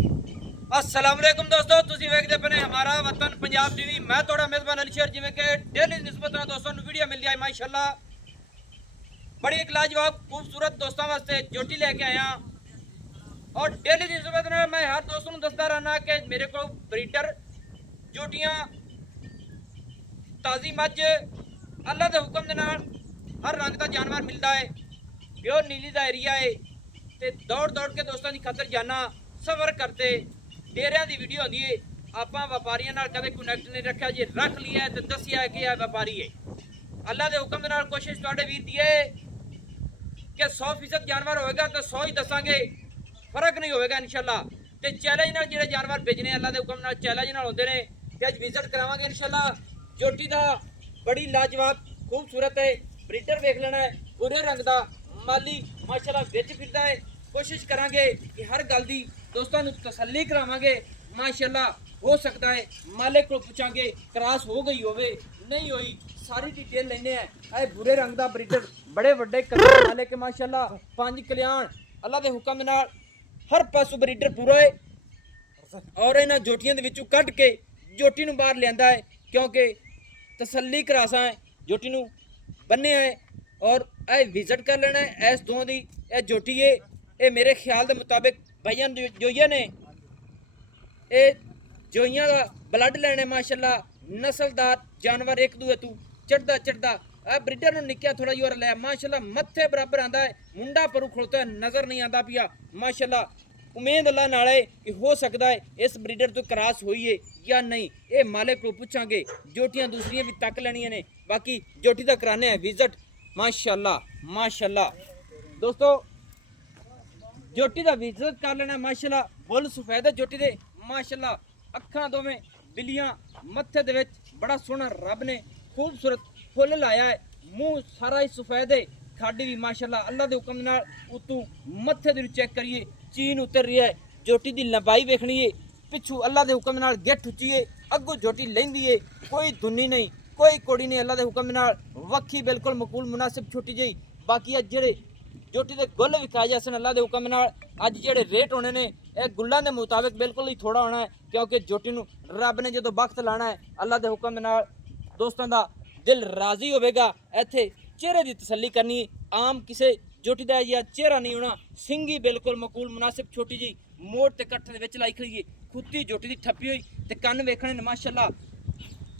अस्सलामुअलैकुम दोस्तों, तुसी वेखदे पे हमारा वतन पंजाब टीवी। मैं थोड़ा मेजबान अली शेर जिमें के डेली निस्बत दोस्तों वीडियो मिल जाए माशाल्लाह। बड़ी एक लाजवाब खूबसूरत दोस्तों वास्ते जोटी लेके आया और डेली निस्बत मैं हर दोस्तों दसदा रहना कि मेरे को ब्रीडर जोटियां ताज़ी मझ अल्लाह के हुक्म के नाल हर रंग का जानवर मिलता है। प्योर नीली का एरिया है तो दौड़ दौड़ के दोस्तों की खातर जाना सफर करते डेरिया की वीडियो होती है। आप व्यापारियों कदे कनैक्ट नहीं रखा, जे रख लिया है तो दसिया कि यह व्यापारी है। अल्लाह के हुक्म के नाल कोशिश थोड़े वीर दी है कि 100% जानवर होएगा तो 100 ही दसांगे, फर्क नहीं होएगा इंशाल्लाह। तो चैलेंज नाल जिहड़े जानवर भेजने अल्लाह के हुक्म नाल चैलेंज नाल होंदे ने ते अज विजिट करावांगे इंशाल्लाह। जोटी दा बड़ी लाजवाब खूबसूरत है, ब्रीडर वेख लेना है, पूरे रंग दा माली माशाल्लाह विच फिरदा है। कोशिश करांगे कि हर गल दी दोस्तों नूं तसल्ली करावांगे माशाल्लाह। हो सकता है मालिक को पूछांगे क्रॉस हो गई होवे नहीं होई, सारी डिटेल लेने हैं। ऐ बुरे रंग दा ब्रीडर बड़े वड्डे कलर मालिक माशाल्लाह, 5 कल्याण अल्लाह दे हुक्म नाल हर पासों ब्रीडर पूरा है और इन्हां जोटियां दे विचों कट के जोटी नूं बाहर लियांदा है क्योंकि तसल्ली करासा है, जोटी नूं बन्ने है और ऐ विजिट कर लेना है। इस दों दी ए जोटी है, ये मेरे ख्याल के मुताबिक भाइयां जोइया ने ये जोइया का ब्लड लैने माशाल्लाह, नस्लदार जानवर एक दूए तू चढ़दा चढ़दा ब्रीडर नूं निक्किया थोड़ा जोर लिया माशाल्लाह, मत्थे बराबर आंदा है, मुंडा परू खड़ोता है, नजर नहीं आंदा पिया माशाल्लाह। उम्मीद अल्लाह नाल है कि हो सकता है इस ब्रीडर तो क्रॉस हुई है या नहीं, ये मालिक को पूछांगे। जोटियां दूसरियां भी तक लैनियां ने, बाकी जोटी दा कराने हैं विजिट माशाल्लाह माशाल्लाह। दोस्तों जोटी का विजिट कर लेना माशाल्लाह। बुल सफेद है जोटी दे माशाल्लाह, अखा दोवें बिलियां, मत्थे दे विच बड़ा सोहना रब ने खूबसूरत फुल लाया है, मुंह सारा ही सफेद है, खाडी भी माशाल्लाह अल्लाह दे हुक्म नाल उतों मत्थे दे चेक करिए चीन उतर रही है। जोटी दी लंबाई वेखनी है, पिछू अल्लाह दे हुक्म नाल गिठ उच्ची है, अगों जोटी लैंदी है, कोई धुनी नहीं कोई कोड़ी नहीं, अल्लाह दे हुक्म नाल वक्खी बिल्कुल मकूल मुनासिब छोटी जी। बाकी अज जेड़े जोटी दे गुल विकाए जासन अल्लाह दे हुक्म नाल, अज जेड़े रेट होने ने यह गुल्लां दे मुताबिक बिल्कुल ही थोड़ा होना है क्योंकि जोटी नूं रब ने जो वक्त लाना है अल्लाह दे हुक्म नाल दोस्तों दा दिल राजी होवेगा। इत्थे चेहरे की तसल्ली करनी, आम किसी जोटी का या चेहरा नहीं होना, सिंगी बिल्कुल मकूल मुनासिब छोटी जी, मोड़ ते कट्ठ दे विच लाई खड़ी है, खुत्ती जोटी दी ठप्पी हुई ते कन्न वेखने ने माशाल्लाह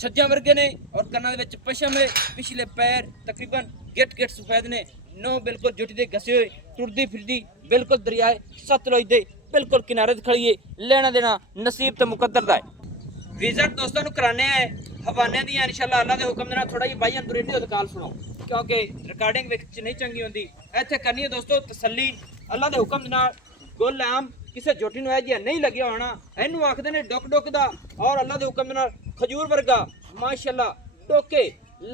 छज्जा वर्गे ने और कन्ना दे विच पशम है, पिछले पैर तकरीबन गिट गिट सफेद ने, नौ बिल्कुल जुटी दे घसे हुए, टुरदी फिरदी बिल्कुल दरियाए सतलुज दे बिल्कुल किनारे ते खड़ी है। लेना देना नसीब ते मुकद्दर दा है। विजिट दोस्तों नूं कराने हैं हवाने दी इंशाल्लाह अल्लाह दे हुक्म दे नाल। थोड़ा जी भाई अंदर रेडियो दी कॉल सुनो क्योंकि रिकॉर्डिंग विच नहीं चंगी होंदी, इत्थे करनी है दोस्तों तसल्ली अल्लाह दे हुक्म दे नाल। गुल आम किसी जोटी नूं जिहा नहीं लग्या होना, इहनूं आखदे ने डुक डुक दा और अल्लाह दे हुक्म दे नाल खजूर वर्गा माशाल्लाह, डोके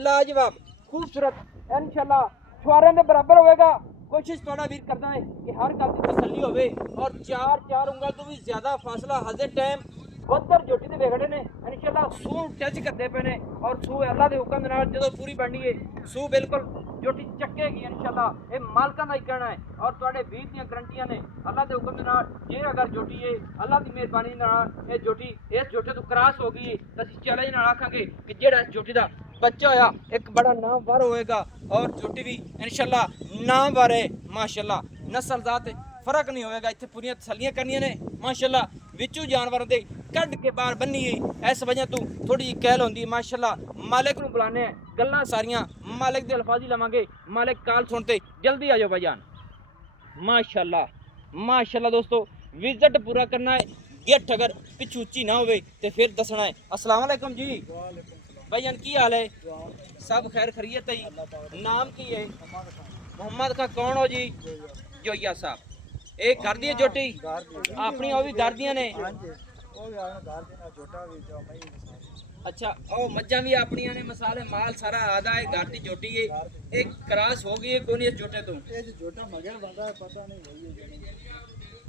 लाजवाब खूबसूरत इंशाल्लाह छुआरे के बराबर होएगा। कोशिश थोड़ा वीर करता है कि हर गल की तसल्ली होवे और 4 उंगल तो भी ज्यादा फासला हजे टाइम बदर जोटी से वेखने ने इंशाल्लाह सूह टच करते पे ने और सूह अल्लाह के हुक्म नाल जो पूरी बननी है सूह बिल्कुल जोटी चकेगी इंशाल्लाह। ये मालकां दा ही कहना है और तुहाडे वीर दी गारंटियां ने अल्लाह के हुक्म नाल। जे अगर जोटी है अल्लाह की मेहरबानी नाल ये जोटी इस जोटे तो क्रॉस हो गई तो असीं चैलेंज नाल आखांगे कि जेड़ा इस जोटी दा बच्चा होया एक बड़ा नामवर होएगा और जोटी भी इंशाल्लाह नामवर है माशाल्लाह। नस्ल जात फर्क नहीं होएगा, इत्थे पूरी तसल्लियां करनियां ने माशाल्लाह। विचू जानवरों दे कढ़ के बाहर बन्नी है, इस वजह तू थोड़ी जी कहल होंदी माशाल्लाह। मालिक नूं बुलाने हैं, गल्लां सारियां मालिक दे अल्फाज ही लवांगे। मालिक काल सुनते जल्दी आ जाओ भाईजान माशाल्लाह माशाल्लाह। दोस्तों विजिट पूरा करना है, गिठ अगर पिछू उच्ची ना होवे तो फिर दसना है। अस्सलाम वालेकुम जी भाईजान, की हाल है? सब खैर खरीयत है? नाम की है? मोहम्मद का कौन हो जी? जोइया साहब, एक घर दी जोटी अपनी वो भी घर दियां ने? अच्छा, ओ मज्जा भी अपनियां ने, मसाले माल सारा आदा है, घर दी जोटी है। एक क्रॉस हो गई है कौन इस जोटे तो? जोटा मगर बंदा है, पता नहीं।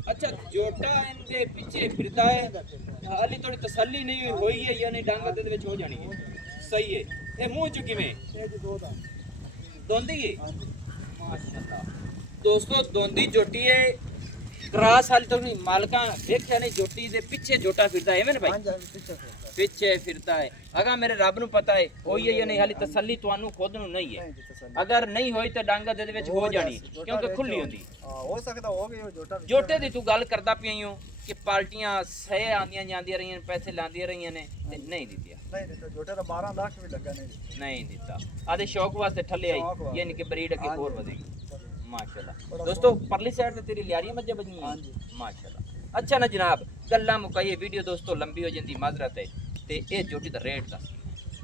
अच्छा, जोटा इनके पीछे फिरता है, हाली थोड़ी तसल्ली नहीं हुई है यानी डांगा दे विच हो जानी है। सही है। ये मुंह चुकी में दोंदी है माशाल्लाह। दोस्तों दोंदी जोटी है, ਕਰਾਸ ਵਾਲੀ ਤੋਂ ਵੀ ਮਾਲਕਾਂ ਵੇਖਿਆ ਨਹੀਂ ਝੋਟੀ ਦੇ ਪਿੱਛੇ ਝੋਟਾ ਫਿਰਦਾ ਐਵੇਂ ਨਾ ਭਾਈ ਹਾਂਜੀ ਹਾਂਜੀ ਪਿੱਛੇ ਫਿਰਦਾ। ਪਿੱਛੇ ਫਿਰਦਾ ਹੈ ਅਗਾ ਮੇਰੇ ਰੱਬ ਨੂੰ ਪਤਾ ਹੈ ਹੋਈ ਹੈ ਜਾਂ ਨਹੀਂ ਹਾਲੀ ਤਸੱਲੀ ਤੁਹਾਨੂੰ ਖੁਦ ਨੂੰ ਨਹੀਂ ਹੈ ਨਹੀਂ ਜੀ ਤਸੱਲੀ। ਅਗਰ ਨਹੀਂ ਹੋਈ ਤਾਂ ਡਾਂਗਾ ਦੇ ਵਿੱਚ ਹੋ ਜਾਣੀ ਜੋਟਾ ਕਿਉਂਕਿ ਵੇਖੋ। ਖੁੱਲੀ ਹੁੰਦੀ ਹਾਂ ਹੋ ਸਕਦਾ ਹੋ ਗਈ ਉਹ ਜੋਟਾ ਵਿੱਚ। ਜੋਟੇ ਦੀ ਤੂੰ ਗੱਲ ਕਰਦਾ ਪਈ ਹੋ ਕਿ ਪਾਰਟੀਆਂ ਸਹਿ ਆਂਦੀਆਂ ਜਾਂਦੀਆਂ ਰਹੀਆਂ ਪੈਸੇ ਲਾਉਂਦੀਆਂ ਰਹੀਆਂ ਨੇ ਤੇ ਨਹੀਂ ਦਿੱਤੀਆਂ ਨਹੀਂ ਦਿੱਤਾ ਜੋਟੇ ਦਾ 12 ਲੱਖ ਵੀ ਲੱਗਾ ਨਹੀਂ ਜੀ। ਨਹੀਂ ਦਿੱਤਾ ਆਦੇ ਸ਼ੌਕ ਵਾਸਤੇ ਠੱਲੇ ਆਈ ਸ਼ੌਕ ਵਾਸਤੇ। ਯਾਨੀ ਕਿ ਬਰੀਡ ਅੱਗੇ ਹੋਰ ਹਾਂਜੀ। ਵਧੇਗੀ ਮਾਸ਼ਾਅੱਲਾ ਬੜਾ ਦੋਸਤੋ ਪਰਲੀ ਸਾਈਡ ਤੇ ਤੇਰੀ ਲਿਆਰੀਆਂ ਮੱਝਾਂ ਬਜੀਆਂ ਹਾਂਜੀ। ਮਾਸ਼ਾਅੱਲਾ ਅੱਛਾ ਨਾ ਜਨਾਬ ਗੱਲਾਂ ਮੁਕਾਈਏ ਵੀਡੀਓ ਦੋਸਤੋ ਲੰਬੀ ਹੋ ਜਾਂਦੀ ਮਾਜ਼ਰਤ ਹੈ ਤੇ ਇਹ ਜੋਟੀ ਦਾ ਰੇਟ ਦੱਸ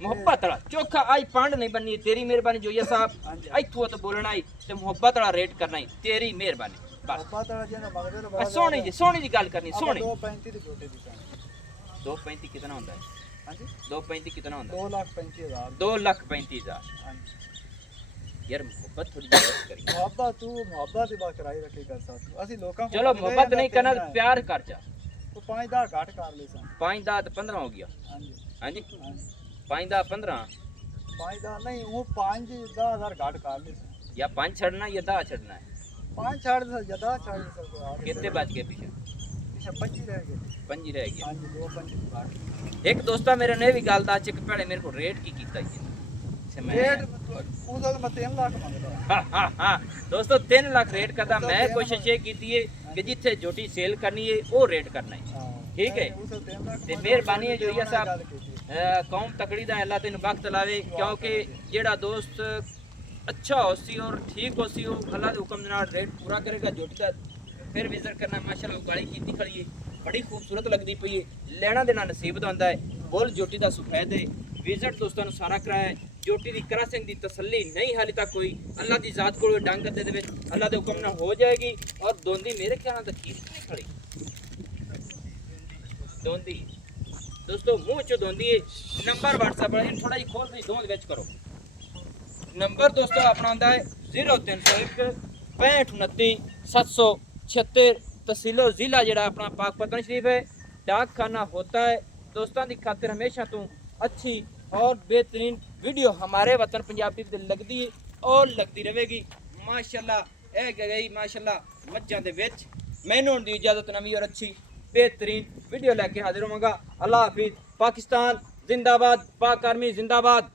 ਮੁਹੱਬਤ ਵਾਲਾ ਚੋਖਾ ਆਈ ਪੰਡ ਨਹੀਂ ਬੰਨੀ ਤੇਰੀ ਮਿਹਰਬਾਨੀ ਜੋਈਆ ਸਾਹਿਬ ਹਾਂਜੀ। ਇੱਥੋਂ ਤਾਂ ਬੋਲਣਾ ਹੀ ਤੇ ਮੁਹੱਬਤ ਵਾਲਾ ਰੇਟ ਕਰਨਾ ਹੀ ਤੇਰੀ ਮਿਹਰਬਾਨੀ ਬਸ ਪਤਾ ਜਿਹਨੇ ਮੰਗਦੇ ਨੇ ਆ ਸੋਹਣੀ ਜੀ ਗੱਲ ਕਰਨੀ ਸੋਹਣੀ 235 ਦੀ ਜੋਟੇ ਦੀ ਪੈਣੀ। 235 ਕਿਤਨਾ ਹੁੰਦਾ ਹੈ ਹਾਂਜੀ 235 ਕਿਤਨਾ ਹੁੰਦਾ 2,35,000 2,35,000 ਹਾਂਜੀ। ਯਾਰ ਮੁਹੱਬਤ ਥੋੜੀ ਜਿਹੀ ਕਰੀ ਮੁਹੱਬਤ ਤੂੰ ਮੁਹੱਬਤ ਦੀ ਬਾਤ ਕਰਾਈ ਰੱਖੀ ਕਰ ਸਕਦਾ ਅਸੀਂ ਲੋਕਾਂ ਕੋਲ ਚਲੋ ਮੁਹੱਬਤ ਨਹੀਂ ਕਰਨਾ ਪਿਆਰ ਕਰ ਜਾ ਤੂੰ 5,000 ਘੱਟ ਕਰ ਲੈ ਸਾਂ 5 ਦਾ 15 ਹੋ ਗਿਆ ਹਾਂਜੀ ਹਾਂਜੀ ਹਾਂਜੀ 5 ਦਾ 15 5,000 ਨਹੀਂ ਉਹ 5,000 ਘੱਟ ਕਰ ਲੈ ਸਾਂ ਜਾਂ 5 ਛੱਡਣਾ ਜਾਂ 10 ਛੱਡਣਾ ਹੈ 5 ਛੱਡ ਦੇ ਜਦਾ ਛੱਡ ਦੇ ਸਰ ਕਿੱਥੇ ਬਚ ਗਏ ਪਿੱਛੇ ਪਿੱਛੇ 25 ਰਹਿ ਗਏ 5 ਹੀ ਰਹਿ ਗਿਆ ਹਾਂਜੀ 2,5 ਘੱਟ ਇੱਕ ਦੋਸਤਾ ਮੇਰੇ ਨੇ ਇਹ ਵੀ ਗੱਲ ਦਾ ਚੱਕ ਭੈੜੇ ਮੇਰੇ ਕੋਲ ਰੇਟ ਕੀ ਕੀਤਾ ਜੀ ਮੈਂ ਰੇਟ ਉਹਦਾ ਮੈਂ 3 ਲੱਖ ਮੰਗਦਾ ਦੋਸਤੋ 3 ਲੱਖ ਰੇਟ ਕਰਦਾ ਮੈਂ ਕੋਸ਼ਿਸ਼ ਇਹ ਕੀਤੀ ਹੈ ਕਿ ਜਿੱਥੇ ਝੋਟੀ ਸੇਲ ਕਰਨੀ ਹੈ ਉਹ ਰੇਟ ਕਰਨਾ ਹੈ ਹਾਂ ਠੀਕ ਹੈ ਉਸ 3 ਲੱਖ ਤੇ ਮਿਹਰਬਾਨੀ ਹੈ ਜੋਈਆ ਸਾਹਿਬ ਕੌਮ ਤਕੜੀ ਦਾ ਅੱਲਾ ਤੈਨੂੰ ਵਕਤ ਲਾਵੇ ਕਿਉਂਕਿ ਜਿਹੜਾ ਦੋਸਤ ਅੱਛਾ ਹੋਸੀ ਔਰ ਠੀਕ ਹੋਸੀ ਉਹ ਅੱਲਾ ਦੇ ਹੁਕਮ ਦੇ ਨਾਲ ਰੇਟ ਪੂਰਾ ਕਰੇਗਾ ਝੋਟੀ ਦਾ ਫਿਰ ਵਿਜ਼ਿਟ ਕਰਨਾ ਮਾਸ਼ਾਅੱਲਾ ਉਗਾਲੀ ਕੀਤੀ ਖੜੀ ਹੈ ਬੜੀ ਖੂਬਸੂਰਤ ਲੱਗਦੀ ਪਈ ਹੈ ਲੈਣਾ ਦੇਣਾ ਨਸੀਬ ਦਾ ਹੁੰਦਾ ਹੈ ਬੋਲ ਝੋਟੀ ਦਾ ਸੁਫੈਦ ਹੈ ਵਿਜ਼ਿਟ ਦੋਸਤਾਂ ਨੂੰ ਸਾਰਾ ਕਰਾਇਆ ਹੈ ਜੋਟੀ ਦੀ ਕਰਾਸਿੰਗ ਦੀ ਤਸੱਲੀ ਨਹੀਂ ਹਾਲੇ ਤੱਕ ਕੋਈ ਅੱਲਾ ਦੀ ਜ਼ਾਤ ਕੋਲ ਡੰਗ ਦੇ ਵਿੱਚ ਅੱਲਾ ਦੇ ਹੁਕਮ ਨਾਲ ਹੋ ਜਾਏਗੀ ਔਰ ਦੋਂਦੀ ਮੇਰੇ ਖਿਆਲ ਨਾਲ ਤਾਂ ਠੀਕ ਨਹੀਂ ਖੜੀ ਦੋਂਦੀ ਦੋਸਤੋ ਮੂੰਹ ਚੋਂ ਦੋਂਦੀ ਹੈ ਨੰਬਰ WhatsApp ਵਾਲਾ ਥੋੜਾ ਜਿਹਾ ਖੋਲ ਕੇ ਦੋਂਦ ਵਿੱਚ ਕਰੋ ਨੰਬਰ ਦੋਸਤੋ ਆਪਣਾ ਹੁੰਦਾ ਹੈ 0301 6529 776 तहसीलो ज़िला जरा अपना पाकपतन शरीफ है डाक खाना होता है दोस्तों की खातिर हमेशा तो अच्छी और बेहतरीन वीडियो हमारे वतन पंजाबी ते लगती है और लगती रहेगी माशाल्लाह ए गई माशाल्लाह मज्जां दे विच मैनूं दी इजाजत नवी और अच्छी बेहतरीन वीडियो लेके हाजिर होवांगा अल्लाह हाफिज पाकिस्तान जिंदाबाद पाक आर्मी जिंदाबाद।